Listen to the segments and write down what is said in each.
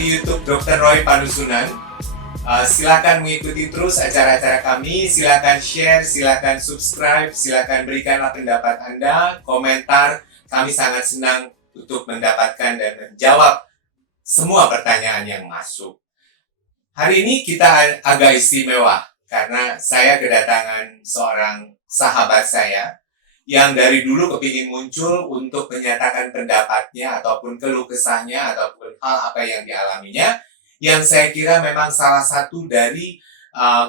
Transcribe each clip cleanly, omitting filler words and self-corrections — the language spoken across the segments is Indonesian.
di YouTube Dr. Roy Panusunan. Silakan mengikuti terus acara-acara kami, silakan share, silakan subscribe, silakan berikanlah pendapat Anda, komentar. Kami sangat senang untuk mendapatkan dan menjawab semua pertanyaan yang masuk. Hari ini kita agak istimewa karena saya kedatangan seorang sahabat saya yang dari dulu kepingin muncul untuk menyatakan pendapatnya ataupun keluh kesahnya ataupun hal apa yang dialaminya, yang saya kira memang salah satu dari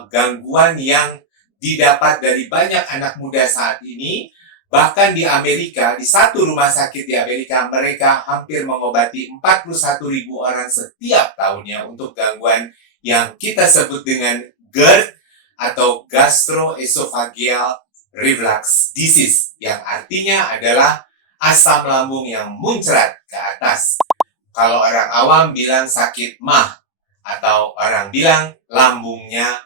gangguan yang didapat dari banyak anak muda saat ini. Bahkan di Amerika, di satu rumah sakit di Amerika, mereka hampir mengobati 41.000 orang setiap tahunnya untuk gangguan yang kita sebut dengan GERD atau gastroesophageal reflux disease, yang artinya adalah asam lambung yang muncrat ke atas. Kalau orang awam bilang sakit MAH, atau orang bilang lambungnya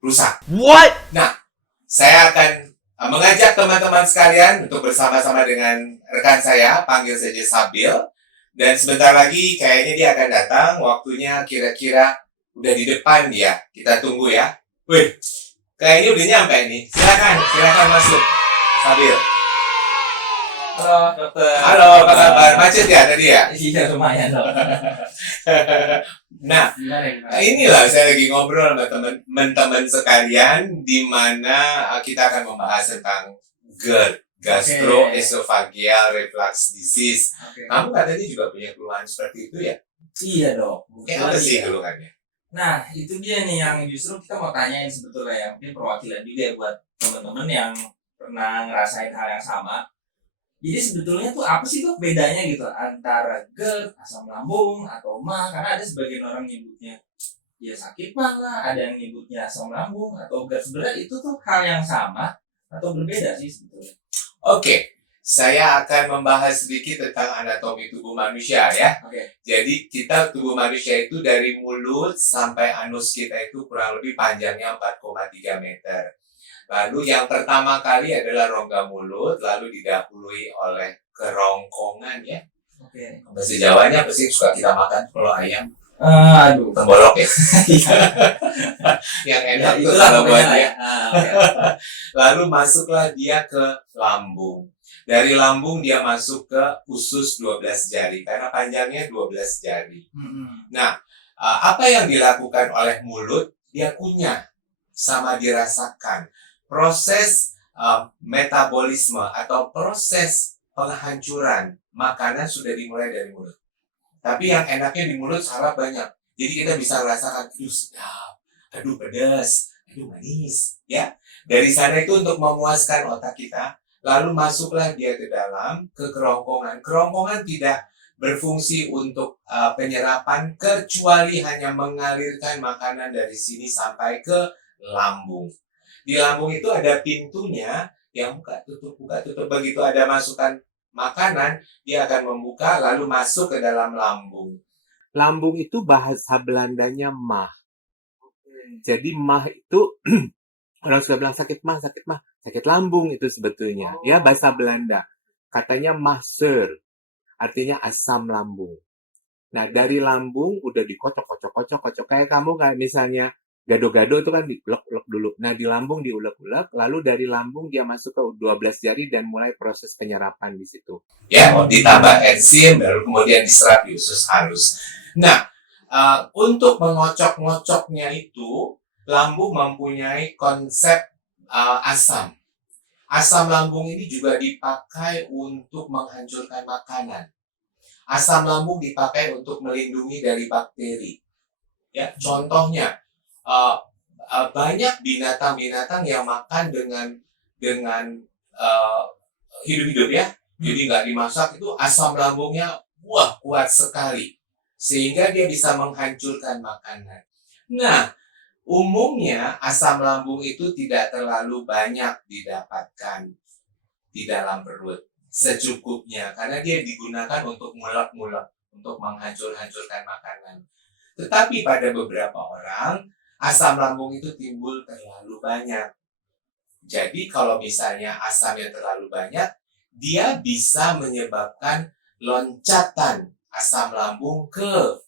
rusak. What? Nah, saya akan mengajak teman-teman sekalian untuk bersama-sama dengan rekan saya, panggil saja Sabil. Dan sebentar lagi kayaknya dia akan datang, waktunya kira-kira udah di depan dia. Kita tunggu ya. Wih, kayaknya udah nyampe nih. Silakan masuk. Sabil. Halo dokter. Halo, apa kabar? Macet ya tadi ya? Iya lumayan dok. Nah, inilah saya lagi ngobrol sama teman-teman sekalian, di mana kita akan membahas tentang GERD, gastroesophageal reflux disease. Kamu katanya juga punya keluhan seperti itu ya? Iya dok. Apa sih keluhannya? Nah itu dia nih yang justru kita mau tanyain sebetulnya, yang mungkin perwakilan juga ya buat teman-teman yang pernah ngerasain hal yang sama. Jadi sebetulnya tuh apa sih tuh bedanya gitu antara GERD, asam lambung, atau MAH? Karena ada sebagian orang nyebutnya ya sakit MAH lah, ada yang nyebutnya asam lambung atau GERD. Sebenarnya itu tuh hal yang sama atau berbeda sih sebetulnya? Oke, saya akan membahas sedikit tentang anatomi tubuh manusia ya. Jadi tubuh manusia itu dari mulut sampai anus kita itu kurang lebih panjangnya 4,3 meter. Lalu yang pertama kali adalah rongga mulut, lalu didahului oleh kerongkongan ya. Bahasa Jawanya apa sih suka kita makan kalau ayam? Aduh, Tembolok ya. Yang enak ya, tuh kalau buat ya. Lalu masuklah dia ke lambung. Dari lambung dia masuk ke usus 12 jari karena panjangnya 12 jari. Nah, apa yang dilakukan oleh mulut? Dia kunyah sama dirasakan. Proses metabolisme atau proses penghancuran makanan sudah dimulai dari mulut. Tapi yang enaknya di mulut salah banyak. Jadi kita bisa merasakan, aduh sedap, aduh pedas, aduh manis. Ya, dari sana itu untuk memuaskan otak kita. Lalu masuklah dia ke dalam, ke kerongkongan. Kerongkongan tidak berfungsi untuk penyerapan, kecuali hanya mengalirkan makanan dari sini sampai ke lambung. Di lambung itu ada pintunya yang buka tutup. Begitu ada masukan makanan, dia akan membuka lalu masuk ke dalam lambung. Lambung itu bahasa Belandanya MAH. Jadi MAH itu orang sudah bilang sakit MAH, sakit lambung itu sebetulnya. Ya, bahasa Belanda. Katanya maagzuur, artinya asam lambung. Nah, dari lambung udah dikocok. Kayak kamu kayak misalnya gado-gado itu kan diulek-ulek dulu. Nah, di lambung diulek-ulek, lalu dari lambung dia masuk ke 12 jari dan mulai proses penyerapan di situ. Ya, ditambah enzim, baru kemudian diserap di usus halus. Nah, untuk mengocok-ngocoknya itu, lambung mempunyai konsep asam. Asam lambung ini juga dipakai untuk menghancurkan makanan. Asam lambung dipakai untuk melindungi dari bakteri. Ya, contohnya banyak binatang-binatang yang makan dengan hidup-hidup ya. Jadi nggak dimasak, itu asam lambungnya kuat sekali. Sehingga dia bisa menghancurkan makanan. Nah, umumnya asam lambung itu tidak terlalu banyak didapatkan di dalam perut, secukupnya, karena dia digunakan untuk ngulek-ngulek, untuk menghancurkan makanan. Tetapi pada beberapa orang, asam lambung itu timbul terlalu banyak. Jadi kalau misalnya asamnya terlalu banyak, dia bisa menyebabkan loncatan asam lambung ke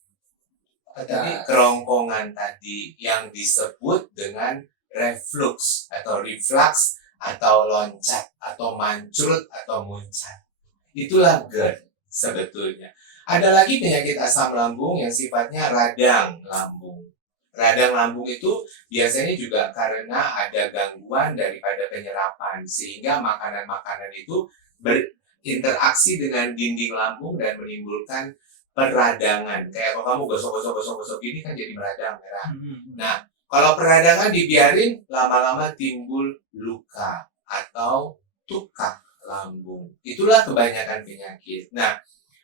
tadi kerongkongan tadi yang disebut dengan reflux atau reflux atau loncat atau mancrut atau muncat. Itulah GERD sebetulnya. Ada lagi penyakit asam lambung yang sifatnya radang lambung. Radang lambung itu biasanya juga karena ada gangguan daripada penyerapan sehingga makanan-makanan itu berinteraksi dengan dinding lambung dan menimbulkan peradangan. Kayak kalau kamu gosok-gosok ini kan jadi meradang merah. Nah, kalau peradangan dibiarin lama-lama timbul luka atau tukak lambung. Itulah kebanyakan penyakit. Nah,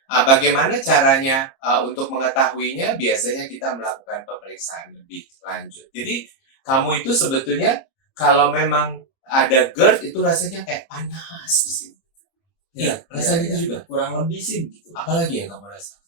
bagaimana caranya untuk mengetahuinya? Biasanya kita melakukan pemeriksaan lebih lanjut. Jadi, kamu itu sebetulnya kalau memang ada GERD itu rasanya kayak panas di sini. Iya, rasanya juga. Kurang lebih sih begitu. Apalagi yang kamu rasa?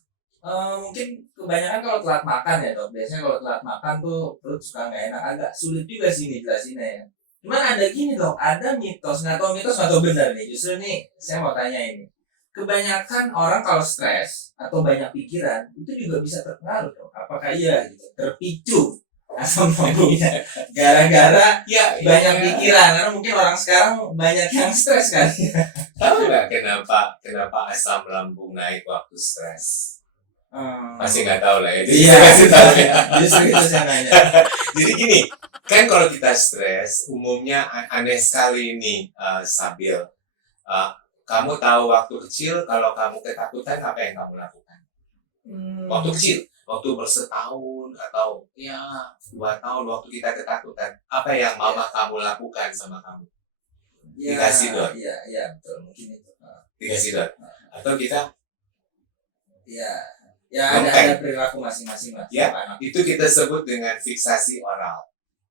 Mungkin kebanyakan kalau telat makan ya dok. Biasanya kalau telat makan tuh perut suka nggak enak. Agak sulit juga sih nih jelasinnya ya. Cuman ada gini dok, ada mitos, nggak tahu benar nih. Justru nih saya mau tanya ini. Kebanyakan orang kalau stres atau banyak pikiran itu juga bisa terpengaruh dok. Apakah iya gitu? Terpicu asam lambungnya gara-gara banyak pikiran. Karena mungkin orang sekarang banyak yang stres kan. Tahu nggak kenapa asam lambung naik waktu stres? Masih nggak tahu lah ya. Jadi Iya, saya kasih tahu ya. justru itu saya nanya. Jadi gini, kan kalau kita stres, umumnya aneh sekali ini, Sabil. Kamu tahu waktu kecil kalau kamu ketakutan apa yang kamu lakukan? Waktu kecil, waktu bersetahun atau ya 2 tahun waktu kita ketakutan, apa yang mama kamu lakukan sama kamu? Dikasih dot. Iya betul mungkin itu. Dikasih dot. Atau kita ada perilaku masing-masing lah. Ya, itu kita sebut dengan fiksasi oral.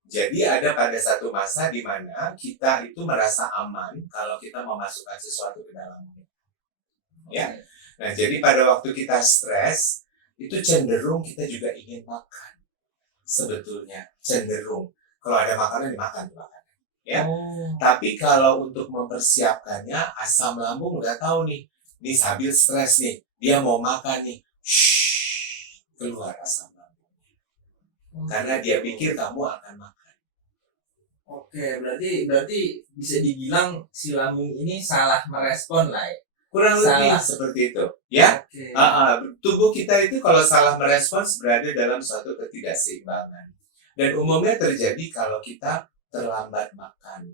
Jadi ada pada satu masa di mana kita itu merasa aman kalau kita memasukkan sesuatu ke dalam mulut. Ya. Nah, jadi pada waktu kita stres, itu cenderung kita juga ingin makan. Sebetulnya cenderung kalau ada makanan dimakan tuh makanan. Ya. Tapi kalau untuk mempersiapkannya, asam lambung udah tahu nih Sabil stres nih, dia mau makan nih. Keluar asam lambung. Karena dia pikir kamu akan makan. Oke, berarti bisa dibilang si lambung ini salah merespon lah ya. Kurang lebih seperti itu, ya. Okay. Tubuh kita itu kalau salah merespons berada dalam suatu ketidakseimbangan. Dan umumnya terjadi kalau kita terlambat makan.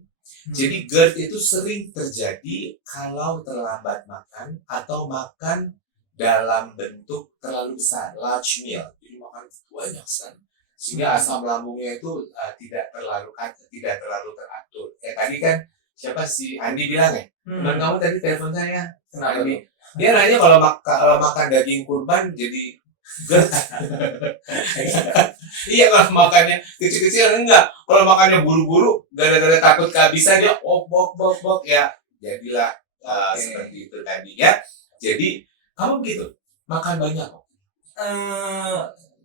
Jadi GERD itu sering terjadi kalau terlambat makan atau makan dalam bentuk terlalu besar, large meal, jadi makan banyak sekali, sehingga asam lambungnya itu tidak terlalu teratur. Kayak tadi kan siapa si Andi bilang ya, teman kamu tadi telepon saya, Andi, dia nanya kalau makan daging kurban jadi GERD. Iya, kalau makannya kecil-kecil enggak, kalau makannya buru-buru gara-gara takut kehabisan dia bok ya, jadilah seperti itu tadi ya. Jadi kamu gitu, makan banyak kok?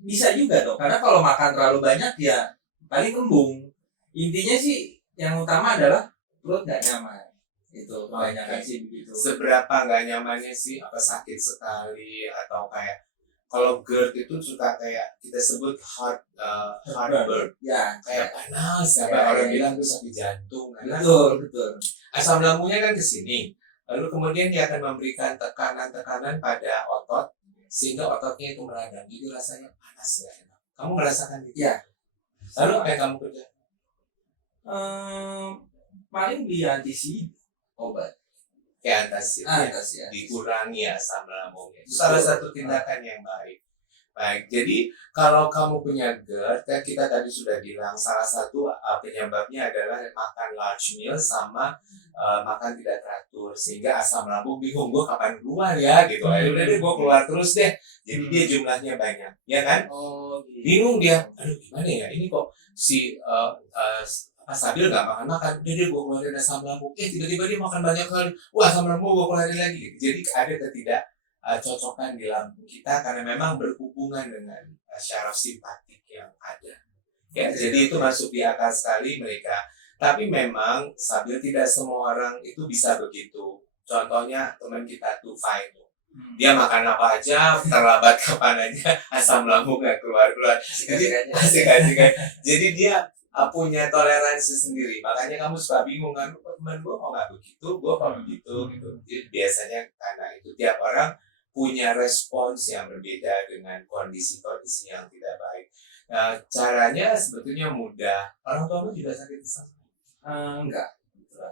Bisa juga dong, karena kalau makan terlalu banyak ya paling kembung. Intinya sih yang utama adalah perut nggak nyaman. Itu kebanyakan sih begitu. Seberapa nggak nyamannya sih? Apa sakit sekali atau kayak kalau GERD itu suka kayak kita sebut heartburn. Ya, kayak panas. Orang bilang itu sakit jantung. Betul. Asam lambungnya kan ke sini. Lalu kemudian dia akan memberikan tekanan-tekanan pada otot sehingga ototnya itu meradang. Jadi rasanya panas ya. Kamu merasakan gitu? Ya. Lalu apa yang kamu kerja? Paling diantisi obat. Kayak antasi. Dikurangi asam lambungnya. Itu salah satu tindakan yang baik. Baik, jadi kalau kamu punya GERD, kan kita tadi sudah bilang salah satu penyebabnya adalah makan large meal sama makan tidak teratur sehingga asam lambung bingung gue kapan keluar ya gitu. Udah deh gue keluar terus deh. Jadi dia jumlahnya banyak, ya kan? Bingung dia. Aduh gimana ya? Ini kok si Sabil nggak makan. Udah deh gue keluarin asam lambung. Tiba-tiba dia makan banyak kali. Wah asam lambung gue keluarin lagi. Jadi ada ketidakcocokan di lambung kita karena memang berhubungan dengan syaraf simpatik yang ada. Ya, jadi itu masuk di akal sekali mereka. Tapi memang Sabil tidak semua orang itu bisa begitu. Contohnya teman kita Tufai itu. Dia makan apa aja, terlambat kapan aja, asam lambungnya keluar-keluar. Asik-asik. Jadi dia punya toleransi sendiri. Makanya kamu suka bingung kan, teman gue kok nggak begitu, gue kok begitu gitu. Jadi biasanya karena itu tiap orang punya respons yang berbeda dengan kondisi-kondisi yang tidak baik. Caranya sebetulnya mudah. Orang tuamu juga sakit asam? Enggak.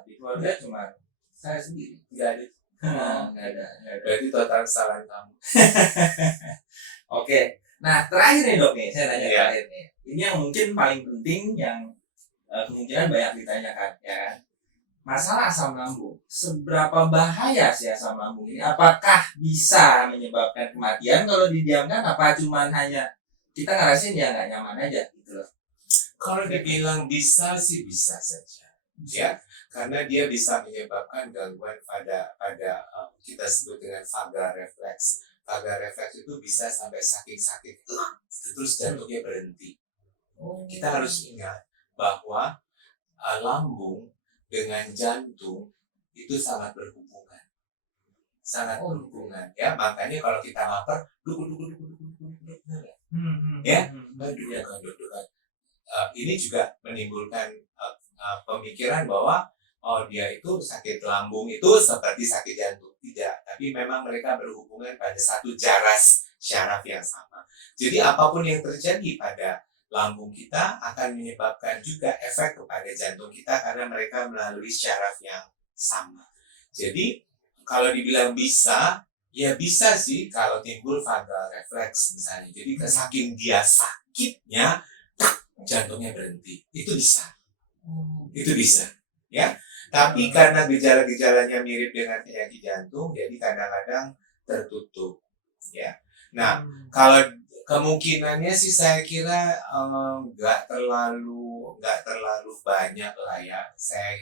Di keluarga cuma saya sendiri. Nggak ada. Nggak ada. Berarti total kesalahan kamu. Oke. Nah, terakhir nih dok nih, saya nanya Iya. terakhir nih. Ini yang mungkin paling penting yang kemungkinan banyak ditanyakan, ya kan? Masalah asam lambung. Seberapa bahaya sih asam lambung ini? Apakah bisa menyebabkan kematian kalau didiamkan? Apa cuman hanya kita ngerasain ya nggak nyaman aja gitu loh? Kalau dibilang bisa sih bisa saja, ya, karena dia bisa menyebabkan gangguan pada kita sebut dengan vagal refleks. Vagal refleks itu bisa sampai sakit-sakit, terus jantungnya berhenti. Kita harus ingat bahwa lambung dengan jantung itu sangat berhubungan, ya. Makanya kalau kita lapar, ya, dudukan. Ini juga menimbulkan pemikiran bahwa dia itu sakit lambung itu seperti sakit jantung. Tidak, tapi memang mereka berhubungan pada satu jaras syaraf yang sama. Jadi apapun yang terjadi pada lambung kita akan menyebabkan juga efek kepada jantung kita karena mereka melalui syaraf yang sama. Jadi kalau dibilang bisa, ya bisa sih kalau timbul vagal refleks misalnya. Jadi saking dia sakitnya, jantungnya berhenti. Itu bisa. Ya. Tapi karena gejala-gejalanya mirip dengan penyakit jantung, jadi kadang-kadang tertutup. Ya. Nah, kalau kemungkinannya sih saya kira nggak terlalu banyak lah ya. Saya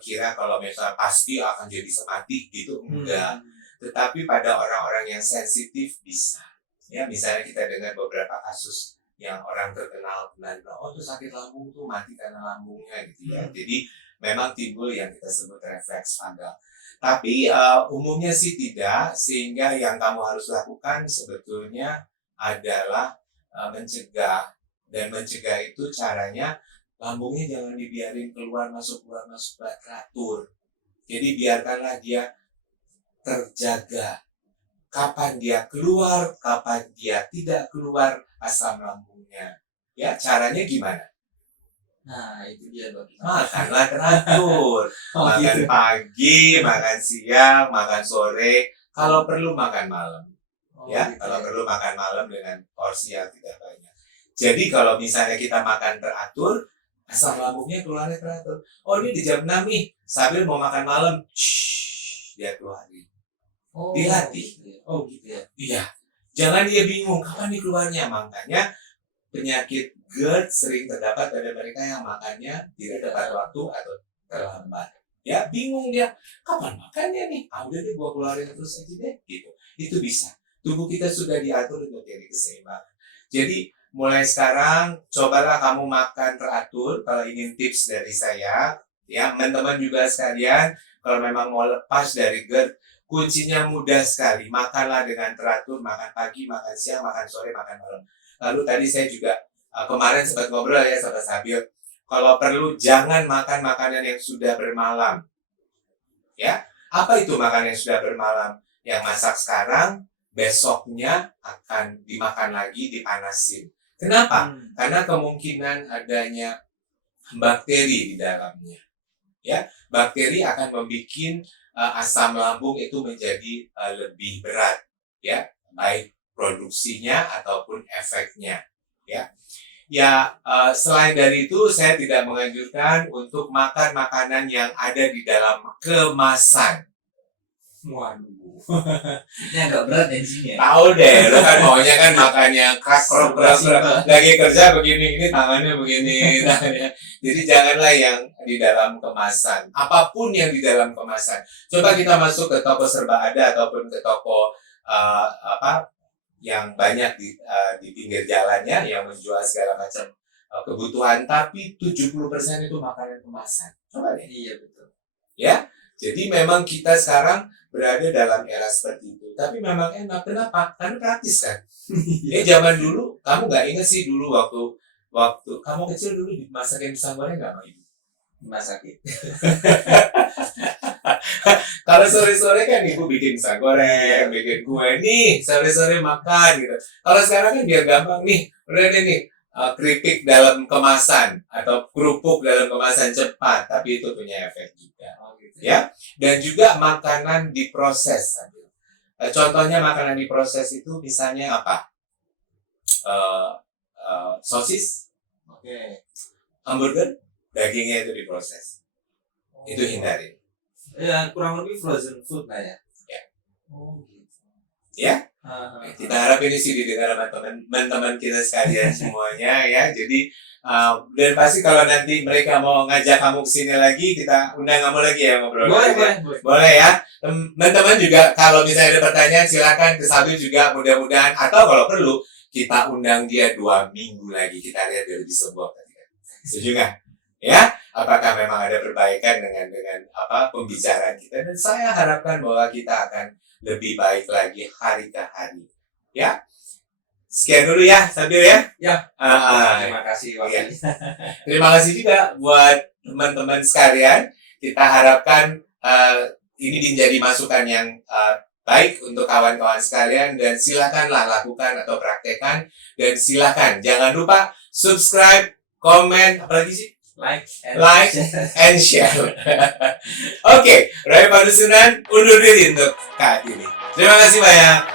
kira kalau misalnya pasti akan jadi semati gitu, enggak. Tetapi pada orang-orang yang sensitif bisa. Ya, misalnya kita dengar beberapa kasus yang orang terkenal itu sakit lambung tuh mati karena lambungnya gitu ya. Jadi memang timbul yang kita sebut refleks vagal. Tapi umumnya sih tidak, sehingga yang kamu harus lakukan sebetulnya adalah mencegah. Dan mencegah itu caranya lambungnya jangan dibiarin keluar masuk teratur. Jadi biarkanlah dia terjaga. Kapan dia keluar, kapan dia tidak keluar asam lambungnya. Ya, caranya gimana? Nah, itu dia dok. Makanlah teratur. Makan pagi, makan siang, makan sore. Kalau perlu makan malam. Kalau perlu makan malam dengan porsi yang tidak banyak. Jadi kalau misalnya kita makan teratur, asam lambungnya keluarnya teratur. Oh, ini di jam 6 nih, sambil mau makan malam, dia keluarin. Dilatih. Gitu ya. Iya. Jangan dia bingung kapan nih keluarnya. Makanya penyakit GERD sering terdapat pada mereka yang makannya tidak tepat waktu atau terlambat. Ya, bingung dia. Kapan makannya nih? Udah deh gua keluarin terus aja deh. Gitu. Itu bisa. Tubuh kita sudah diatur untuk jadi keseimbangan. Jadi mulai sekarang cobalah kamu makan teratur. Kalau ingin tips dari saya, ya teman-teman juga sekalian, kalau memang mau lepas dari GERD, kuncinya mudah sekali. Makanlah dengan teratur, makan pagi, makan siang, makan sore, makan malam. Lalu tadi saya juga kemarin sempat ngobrol ya sama Sabil. Kalau perlu jangan makan makanan yang sudah bermalam. Ya, apa itu makanan yang sudah bermalam? Yang masak sekarang, besoknya akan dimakan lagi, dipanasin. Kenapa? Karena kemungkinan adanya bakteri di dalamnya. Ya, bakteri akan membuat asam lambung itu menjadi lebih berat, ya, baik produksinya ataupun efeknya, ya. Selain dari itu saya tidak menganjurkan untuk makan makanan yang ada di dalam kemasan. Waduh, ini agak berat ya di sini ya. Tahu deh, lu kan maunya kan makan yang krok lagi kerja begini, ini tangannya begini, tangannya. Jadi janganlah yang di dalam kemasan. Apapun yang di dalam kemasan. Coba kita masuk ke toko serba ada ataupun ke toko yang banyak di pinggir jalannya yang menjual segala macam kebutuhan, tapi 70% itu makanan kemasan. Coba deh. Iya betul. Ya. Jadi memang kita sekarang berada dalam era seperti itu. Tapi memang enak. Kenapa? Karena praktis kan. Zaman dulu, kamu nggak inget sih dulu waktu kamu kecil dulu dimasakin pisang goreng nggak sama ibu? Masakin. Kalau sore-sore kan ibu bikin pisang goreng, bikin kue nih, sore-sore makan gitu. Kalau sekarang kan biar gampang nih, udah deh nih, keripik dalam kemasan atau kerupuk dalam kemasan cepat, tapi itu punya efek juga. Ya, dan juga makanan diproses. Contohnya makanan diproses itu misalnya apa? Sosis, hamburger, dagingnya itu diproses. Itu hindari. Ya, kurang lebih frozen food lah ya. Ya. Gitu. Ya. Kita harap ini sih didengar sama teman-teman kita sekalian semuanya ya. Jadi dan pasti kalau nanti mereka mau ngajak kamu kesini lagi, kita undang kamu lagi ya ngobrol. Boleh ya. Teman-teman juga kalau misalnya ada pertanyaan silakan ke Sabil juga, mudah-mudahan atau kalau perlu kita undang dia 2 minggu lagi, kita lihat dia lebih sembuh. Setuju nggak? Ya, apakah memang ada perbaikan dengan pembicaraan kita? Dan saya harapkan bahwa kita akan lebih baik lagi hari ke hari. Ya. Sekian dulu ya, Sabil ya. Ya. Terima kasih waktunya. Terima kasih juga buat teman-teman sekalian. Kita harapkan ini menjadi masukan yang baik untuk kawan-kawan sekalian, dan silakanlah lakukan atau praktekkan, dan silakan jangan lupa subscribe, komen, apalagi sih? Like and share. Oke, Ray Padusunan undur diri untuk kali ini. Terima kasih banyak.